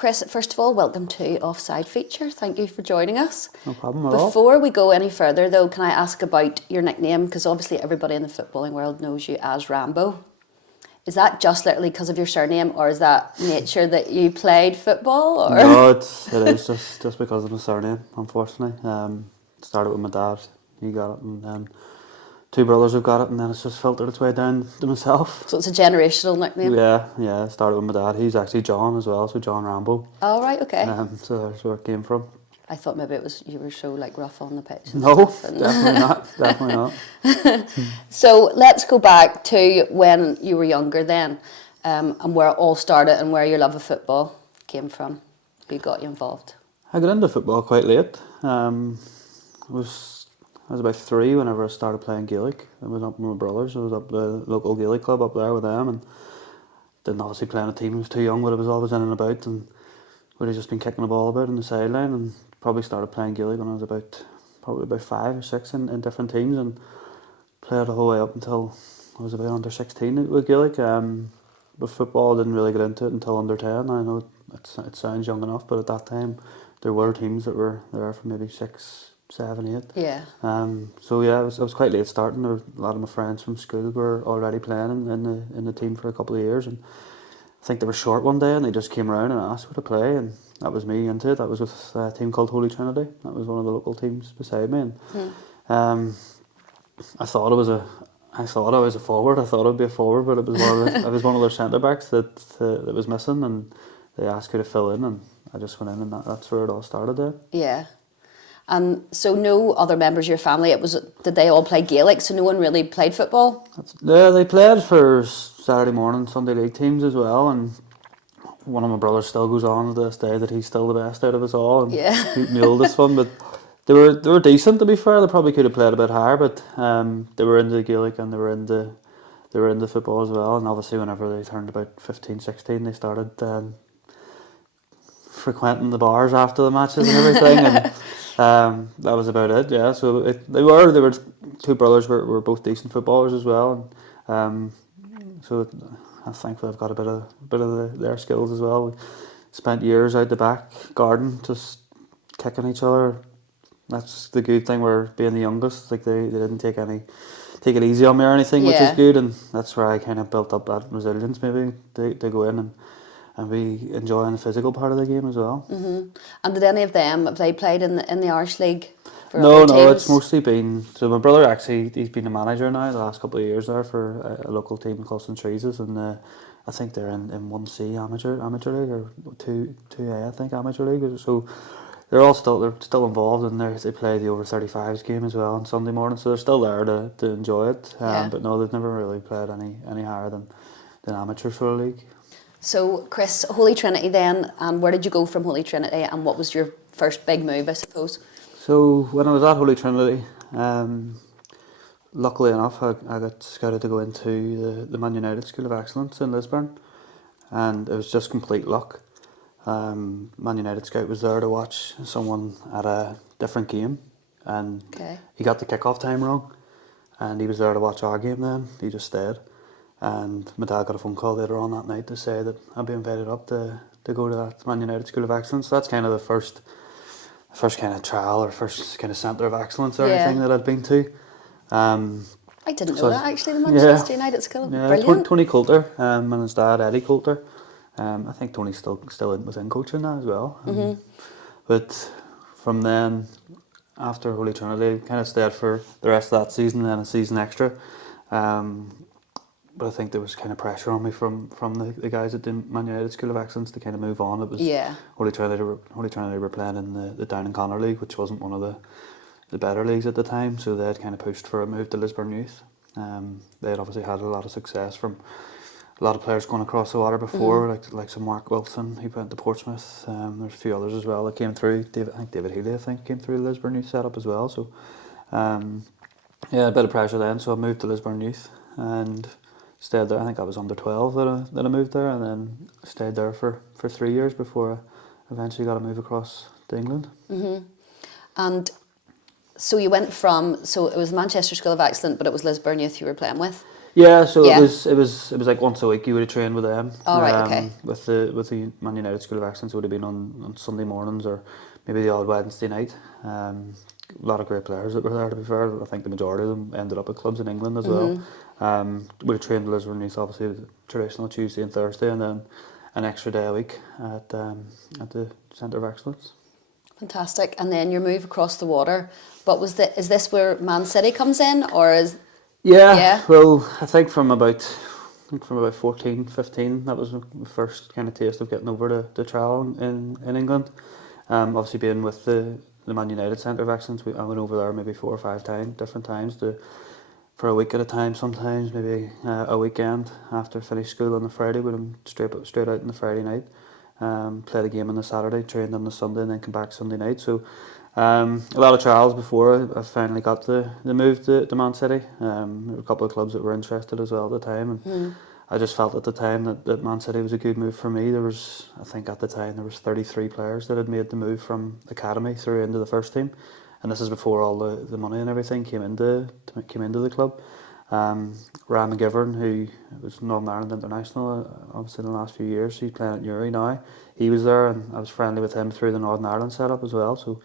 Chris, first of all, welcome to Offside feature. Thank you for joining us. No problem at all. Before we go any further, though, can I ask about your nickname? Because obviously everybody in the footballing world knows you as Rambo. Is that just literally because of your surname, or is that nature that you played football? Or? No, it is just because of my surname, unfortunately. Started with my dad, he got it, and then two brothers have got it, and then it's just filtered its way down to myself. So it's a generational nickname? Yeah, started with my dad. He's actually John as well, so John Rambo. Oh, right, okay. So that's where it came from. I thought maybe it was you were so like rough on the pitch. No, definitely not. So let's go back to when you were younger then, and where it all started and where your love of football came from. Who got you involved? I got into football quite late. I was about 3 whenever I started playing Gaelic. I was up with my brothers. I was up the local Gaelic club up there with them, and didn't obviously play on a team. I was too young, but I was always in and about, and would have just been kicking the ball about on the sideline, and probably started playing Gaelic when I was probably about 5 or 6 in different teams, and played the whole way up until I was about under 16 with Gaelic. But football, I didn't really get into it until under 10. I know it sounds young enough, but at that time there were teams that were there for maybe 6, 7, 8. Yeah. So yeah, I was quite late starting. A lot of my friends from school were already playing in the team for a couple of years, and I think they were short one day and they just came around and asked me to play, and that was me into it. That was with a team called Holy Trinity. That was one of the local teams beside me, and I thought I was a forward. I thought I'd be a forward, but I was one of their centre backs that was missing, and they asked me to fill in, and I just went in, and that's where it all started there. Yeah. And so no other members of your family, did they all play Gaelic, so no one really played football? Yeah, they played for Saturday morning, Sunday league teams as well, and one of my brothers still goes on to this day that he's still the best out of us all, and the oldest one, but they were decent, to be fair. They probably could have played a bit higher, but they were into Gaelic and they were into football as well, and obviously whenever they turned about 15, 16, they started frequenting the bars after the matches and everything, and that was about it. Yeah, so they were two brothers were both decent footballers as well, and so I'm thankful I've got a bit of their skills as well. We spent years out the back garden just kicking each other. That's the good thing. We're being the youngest. Like they didn't take it easy on me or anything, which is good, and that's where I kind of built up that resilience maybe to go in and be enjoying the physical part of the game as well. Mm-hmm. And did any of them, have they played in the Irish League? No, it's mostly been, so my brother actually, he's been a manager now the last couple of years there for a local team called St. Teresa's, and I think they're in 1C amateur league, or 2A I think amateur league, so they're still involved, and they play the over 35s game as well on Sunday morning, so they're still there to enjoy it, but no, they've never really played any higher than amateur sort of league. So Chris, Holy Trinity then, and where did you go from Holy Trinity, and what was your first big move, I suppose? So when I was at Holy Trinity, luckily enough, I got scouted to go into the Man United School of Excellence in Lisburn, and it was just complete luck. Man United scout was there to watch someone at a different game, and he got the kickoff time wrong, and he was there to watch our game then. He just stayed, and my dad got a phone call later on that night to say that I'd be invited up to go to that Man United School of Excellence. So that's kind of the first kind of trial or first kind of centre of excellence or anything that I'd been to. I didn't know that actually, the Manchester United School. Brilliant. Tony Coulter and his dad Eddie Coulter. I think Tony's still within coaching now as well. But from then, after Holy Trinity, kind of stayed for the rest of that season and then a season extra. But I think there was kind of pressure on me from the guys at the Man United School of Excellence to kind of move on. It was Holy Trinity were playing in the Down and Connor League, which wasn't one of the better leagues at the time, so they had kind of pushed for a move to Lisburn Youth. They had obviously had a lot of success from a lot of players going across the water before, like some Mark Wilson, he went to Portsmouth. There's a few others as well that came through. David Healy, came through the Lisburn Youth setup as well. So, a bit of pressure then. So I moved to Lisburn Youth and stayed there. I think I was under 12 that I moved there, and then stayed there for 3 years before I eventually got a move across to England. And so you went from, so it was Manchester School of Excellence, but it was Lisburn Youth you were playing with? Yeah, so Yeah. it was like once a week you would have trained with them. All right. Okay. With the Man United School of Excellence, it would have been on Sunday mornings or maybe the odd Wednesday night. A lot of great players that were there, to be fair. I think the majority of them ended up at clubs in England as well. We trained with Lisbon Youth, obviously the traditional Tuesday and Thursday, and then an extra day a week at the Centre of Excellence. Fantastic. And then your move across the water. But is this where Man City comes in, or is? Yeah. Well, I think from about 14, 15, that was the first kind of taste of getting over to trial in England. Obviously being with the Man United Centre of Excellence, I went over there maybe 4 or 5 different times for a week at a time. Sometimes maybe a weekend after finished school on the Friday, with them straight out on the Friday night. Played a game on the Saturday, trained on the Sunday, and then come back Sunday night. So a lot of trials before I finally got the move to Man City. There were a couple of clubs that were interested as well at the time, and I just felt at the time that Man City was a good move for me. I think at the time there was 33 players that had made the move from academy through into the first team, and this is before all the money and everything came into the club. Ramey, who was Northern Ireland international, obviously in the last few years, he's playing at Uri now. He was there, and I was friendly with him through the Northern Ireland setup as well. So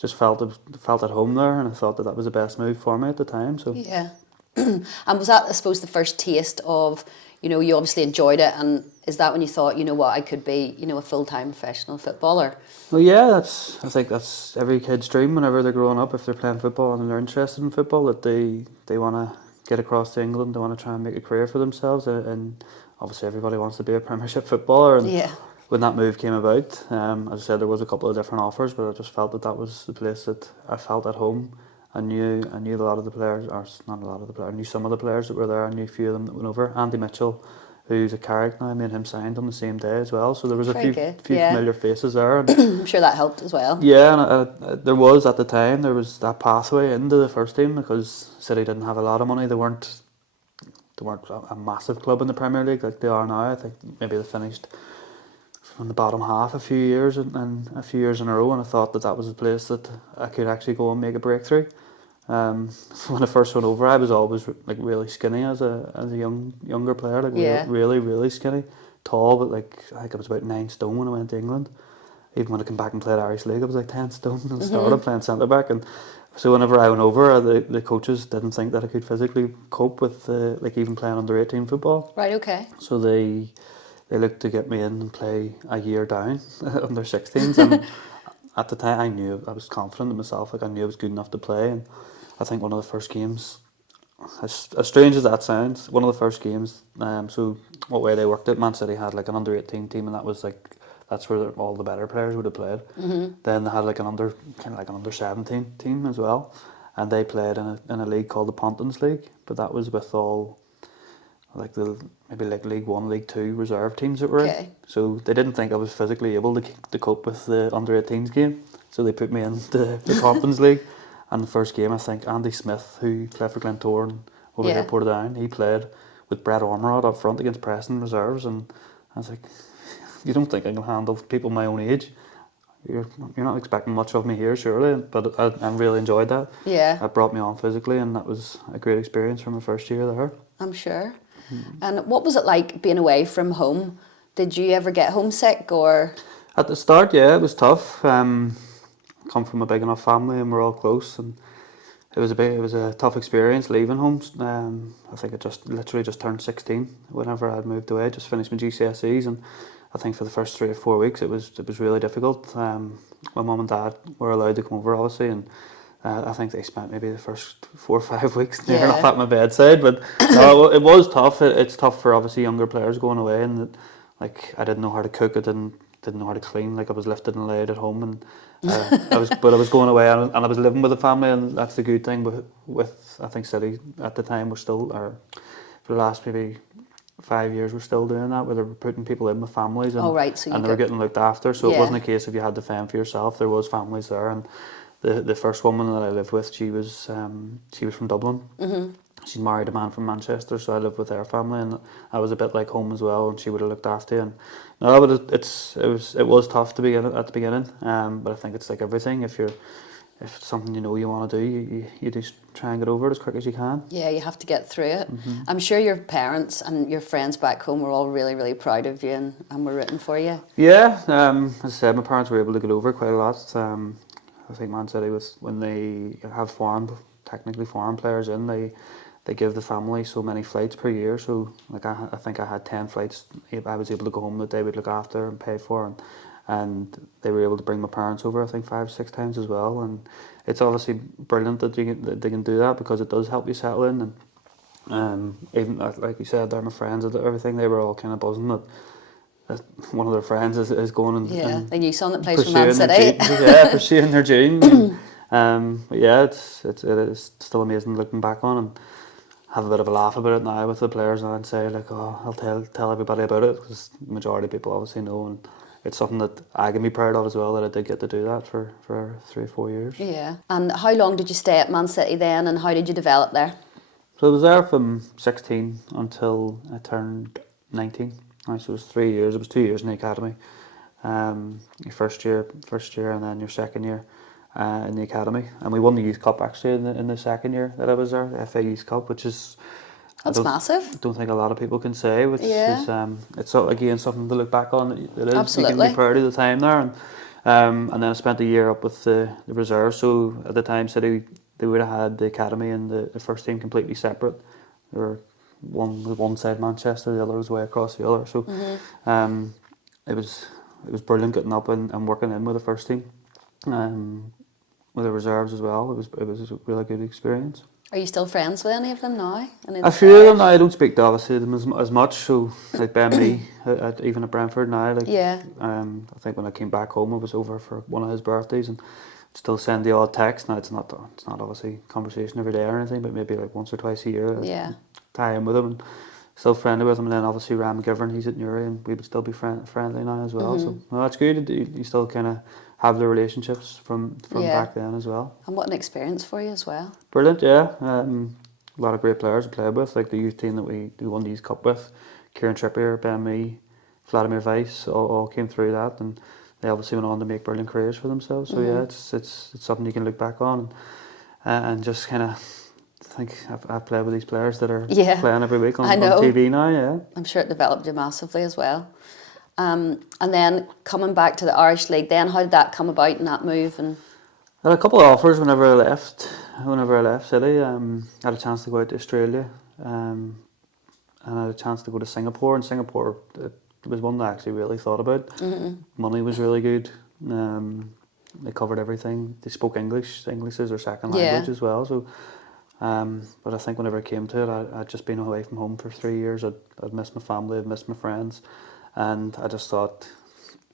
just felt at home there, and I thought that was the best move for me at the time. So yeah. And was that, I suppose, the first taste of, you obviously enjoyed it, and is that when you thought, I could be, a full-time professional footballer? Well, yeah, I think that's every kid's dream whenever they're growing up, if they're playing football and they're interested in football, that they want to get across to England, they want to try and make a career for themselves, and obviously everybody wants to be a Premiership footballer. And when that move came about, as I said, there was a couple of different offers, but I just felt that was the place that I felt at home. I knew a lot of the players, or not a lot of the players, I knew some of the players that were there. I knew a few of them that went over. Andy Mitchell, who's a Carrick now, me and him signed on the same day as well. So there was a few familiar faces there. And I'm sure that helped as well. Yeah, and there was at the time, there was that pathway into the first team because City didn't have a lot of money. They weren't a massive club in the Premier League like they are now. I think maybe they finished from the bottom half a few years and a few years in a row, and I thought that was a place that I could actually go and make a breakthrough. When I first went over, I was always like really skinny as a younger player, like really skinny, tall, but like I think I was about 9 stone when I went to England. Even when I came back and played Irish League, I was like 10 stone and started playing centre back. And so whenever I went over, the coaches didn't think that I could physically cope with like even playing under 18 football. Right. Okay. So they looked to get me in and play a year down under 16s, and at the time I knew I was confident in myself. Like I knew I was good enough to play, and I think one of the first games, as strange as that sounds, one of the first games. So what way they worked it? Man City had like an under 18 team, and that's where all the better players would have played. Then they had like an under 17 team as well, and they played in a league called the Pontons League, but that was with all like maybe League 1, League 2 reserve teams that were in. So they didn't think I was physically able to cope with the under 18s game, so they put me in the Pontons League. And the first game, I think Andy Smith, who played for Glentoran over here at Portadown, he played with Brett Ormerod up front against Preston reserves, and I was like, you don't think I can handle people my own age? You're not expecting much of me here, surely. But I really enjoyed that. Yeah. It brought me on physically, and that was a great experience for my first year there. I'm sure. And what was it like being away from home? Did you ever get homesick, or? At the start, yeah, it was tough. Come from a big enough family, and we're all close, and it was a tough experience leaving home. I think I literally just turned 16 whenever I'd moved away. Just finished my GCSEs, and I think for the first 3 or 4 weeks it was really difficult. My mum and dad were allowed to come over, obviously, and I think they spent maybe the first 4 or 5 weeks near enough at my bedside. But no, it was tough. It's tough for obviously younger players going away, and like I didn't know how to cook. I didn't know how to clean. Like I was lifted and laid at home, and I was going away, and I was living with a family, and that's the good thing. But with I think City at the time for the last maybe 5 years we're still doing that, where they're putting people in with families, and, and they were getting looked after. So it wasn't a case of you had to fend for yourself. There was families there, and the first woman that I lived with, she was from Dublin. She married a man from Manchester, so I lived with their family, and I was a bit like home as well, and she would have looked after you. And no, but it was tough to begin at the beginning. But I think it's like everything. If if it's something you know you want to do, you do try and get over it as quick as you can. Yeah, you have to get through it. I'm sure your parents and your friends back home were all really, really proud of you and were rooting for you. Yeah, as I said, my parents were able to get over it quite a lot. I think Man City, when they have technically foreign players in, they give the family so many flights per year. So like I think I had 10 flights I was able to go home that they would look after and pay for, and they were able to bring my parents over, I think 5-6 times as well. And it's obviously brilliant that they can do that, because it does help you settle in. And even like you said, they're my friends and everything. They were all kind of buzzing that one of their friends is going and they knew someone that plays for Man City. Pursuing their dream. But yeah, it is still amazing looking back on and have a bit of a laugh about it now with the players now and say like, oh, I'll tell everybody about it, because the majority of people obviously know, and it's something that I can be proud of as well, that I did get to do that for 3 or 4 years. Yeah. And how long did you stay at Man City then, and how did you develop there? So I was there from 16 until I turned 19. So it was 3 years. It was 2 years in the academy. Your first year, and then your second year in the academy. And we won the Youth Cup actually in the second year that I was there, the FA Youth Cup, which is massive. I don't think a lot of people can say. Which is it's again something to look back on. It is. Absolutely. You can be proud of the time there, and then I spent a year up with the reserves. So at the time, City, they would have had the academy and the first team completely separate. They were one side Manchester, the other was way across the other. So it was brilliant getting up and working in with the first team, with the reserves as well. It was a really good experience. Are you still friends with any of them now? A few of them now. I don't speak to obviously them as much. So like Ben even at Brentford now. Like I think when I came back home, I was over for one of his birthdays and still send the odd text. Now it's not obviously conversation every day or anything, but maybe like once or twice a year. Tie in with him and still friendly with him. And then obviously Ramey, he's at Newry, and we would still be friendly now as well. So that's good. You still kind of have the relationships from back then as well. And what an experience for you as well. Brilliant, yeah. A lot of great players to play with, like the youth team that we won the Youth Cup with. Kieran Trippier, Ben Mee, Vladimir Weiss, all came through that, and they obviously went on to make brilliant careers for themselves. So yeah, it's something you can look back on and just kind of think I've played with these players that are playing every week on TV now. Yeah, I'm sure it developed you massively as well. And then coming back to the Irish League, then how did that come about and that move? And I had a couple of offers whenever I left City. I had a chance to go out to Australia, and I had a chance to go to Singapore. And Singapore, it was one that I actually really thought about. Money was really good. They covered everything. They spoke English. English is their second language as well. So, but I think whenever it came to it, I'd just been away from home for 3 years. I'd missed my family. I'd missed my friends. And I just thought,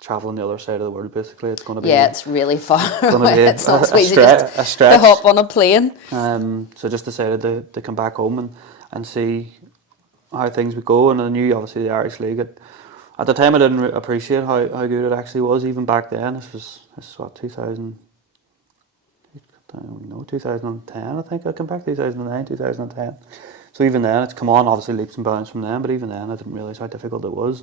travelling the other side of the world, basically, it's going to be... Yeah, it's really far away. It's not so easy just to hop on a plane. So I just decided to come back home and see how things would go. And I knew, obviously, the Irish League. At the time, I didn't appreciate how good it actually was, even back then. This is what, 2000... I don't know, 2010, I think. I came back 2009, 2010. So even then, it's come on, obviously leaps and bounds from then, but even then I didn't realise how difficult it was.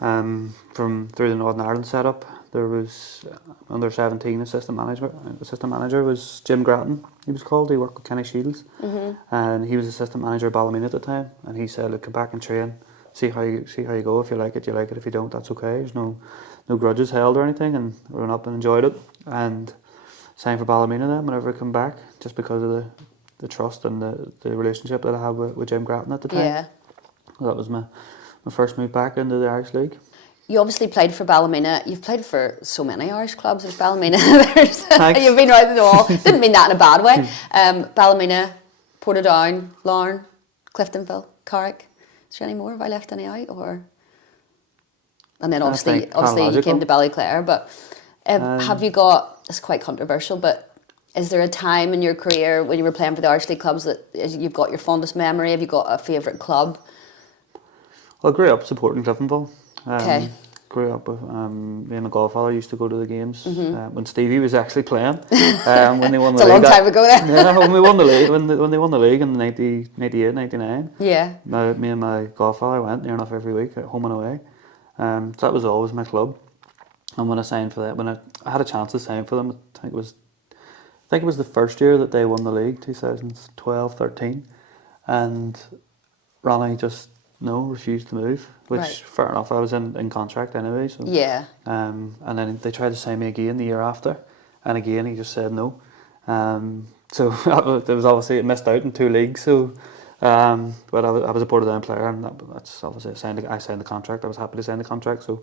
And through the Northern Ireland setup, there was under 17 assistant manager was Jim Grattan, he was called. He worked with Kenny Shields, and he was assistant manager at Ballymena at the time. And he said, look, come back and train, see how you go. If you like it, you like it. If you don't, that's okay. There's no grudges held or anything. And we went up and enjoyed it, and signed for Ballymena then whenever I come back, just because of the trust and the relationship that I had with Jim Grattan at the time. Yeah. That was my first move back into the Irish League. You obviously played for Ballymena. You've played for so many Irish clubs. There's Ballymena. You've been right at them all. Didn't mean that in a bad way. Ballymena, Portadown, Larne, Cliftonville, Carrick. Is there any more? Have I left any out? And then obviously you came to Ballyclare. But have you got, it's quite controversial, but is there a time in your career when you were playing for the Irish League clubs that you've got your fondest memory? Have you got a favourite club? Well, I grew up supporting Cliftonville. Grew up with me and my godfather used to go to the games when Stevie was actually playing. When they won the league. It's a long time ago then. Yeah, when we won the league, when they won the league in 98, 99. Yeah. Me and my godfather went near enough every week, home and away. So that was always my club. And when I signed for that, when I had a chance to sign for them, I think it was think it was the first year that they won the league, 2012-13, and Ramey just refused to move, which Right. fair enough. I was in contract anyway, so Yeah. and then they tried to sign me again the year after, and again he just said no. So it was obviously it missed out in 2 leagues. So, but I was a Portadown down player, and that's obviously I signed the contract. I was happy to sign the contract, so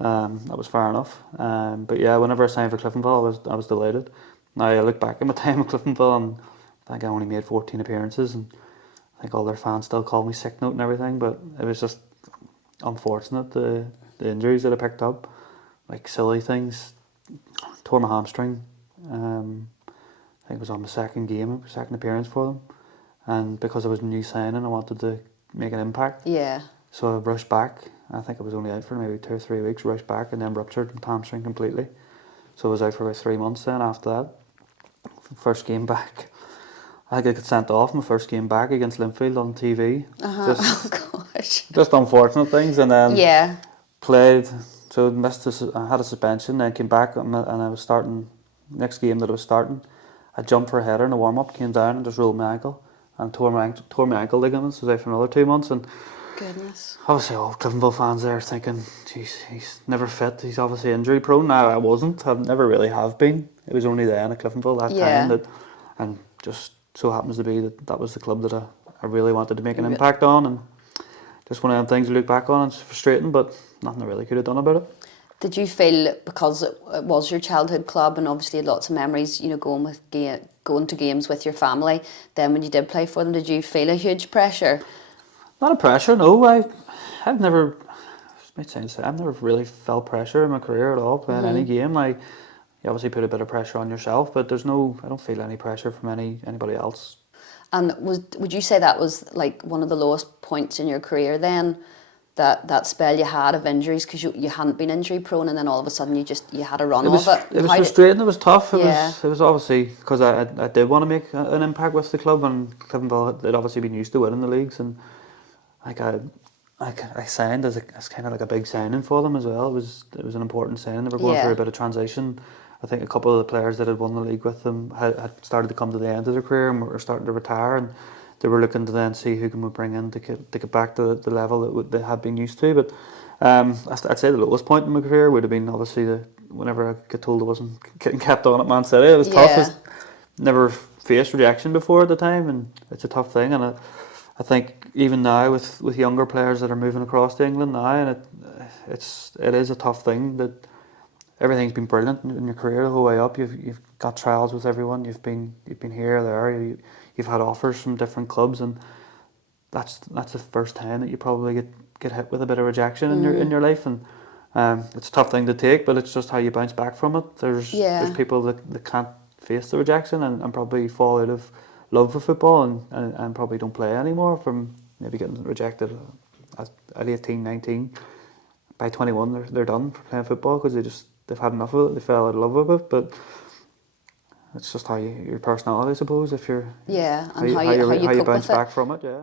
that was fair enough. But yeah, whenever I signed for Cliftonville, I was delighted. Now I look back at my time at Cliftonville, and I think I only made 14 appearances, and I think all their fans still call me sick note and everything. But it was just unfortunate the injuries that I picked up, like silly things. Tore my hamstring. I think it was on my second appearance for them, and because I was a new signing, I wanted to make an impact. Yeah. So I rushed back. I think I was only out for maybe 2 or 3 weeks. Rushed back and then ruptured my hamstring completely. So I was out for about 3 months then after that. First game back, I think I got sent off my first game back against Linfield on TV. Oh gosh. Just unfortunate things, and then Yeah. played. So I had a suspension. Then came back and I was starting. Next game that I was starting, I jumped for a header in a warm up, came down and just rolled my ankle and tore my ankle ligaments. Was out for another 2 months, and Goodness. obviously all Cliftonville fans there thinking, geez, he's never fit. He's obviously injury prone. Now I wasn't. I never really have been. It was only then at Cliftonville that time and just so happens to be that was the club that I really wanted to make an impact on, and just one of them things you look back on. It's frustrating, but nothing I really could have done about it. Did you feel, because it was your childhood club and obviously you had lots of memories, going to games with your family, then when you did play for them, did you feel a huge pressure? Not a pressure, no. I've never really felt pressure in my career at all playing any game. Like, you obviously put a bit of pressure on yourself, but I don't feel any pressure from anybody else. And would you say that was like one of the lowest points in your career then? That spell you had of injuries because you hadn't been injury prone, and then all of a sudden you had a run of it. It was frustrating. It was tough. It was obviously because I did want to make an impact with the club, and Cliftonville had obviously been used to winning the leagues, and like I signed as kind of like a big signing for them as well. It was an important signing. They were going through a bit of transition. I think a couple of the players that had won the league with them had started to come to the end of their career and were starting to retire, and they were looking to then see who can we bring in to get back to the level that they had been used to. But I'd say the lowest point in my career would have been obviously whenever I got told I wasn't getting kept on at Man City. It was tough. I never faced rejection before at the time, and it's a tough thing. And I think even now with younger players that are moving across to England now, and it is a tough thing that everything's been brilliant in your career the whole way up. You've got trials with everyone. You've been here, there. You've had offers from different clubs, and that's the first time that you probably get hit with a bit of rejection in your life, and it's a tough thing to take, but it's just how you bounce back from it. There's people that can't face the rejection and probably fall out of love for football and probably don't play anymore from maybe getting rejected at 18, 19. By 21 they're done for playing football because they've had enough of it. They fell out of love with it, but it's just your personality, I suppose. If you're and how you bounce back from it. Yeah.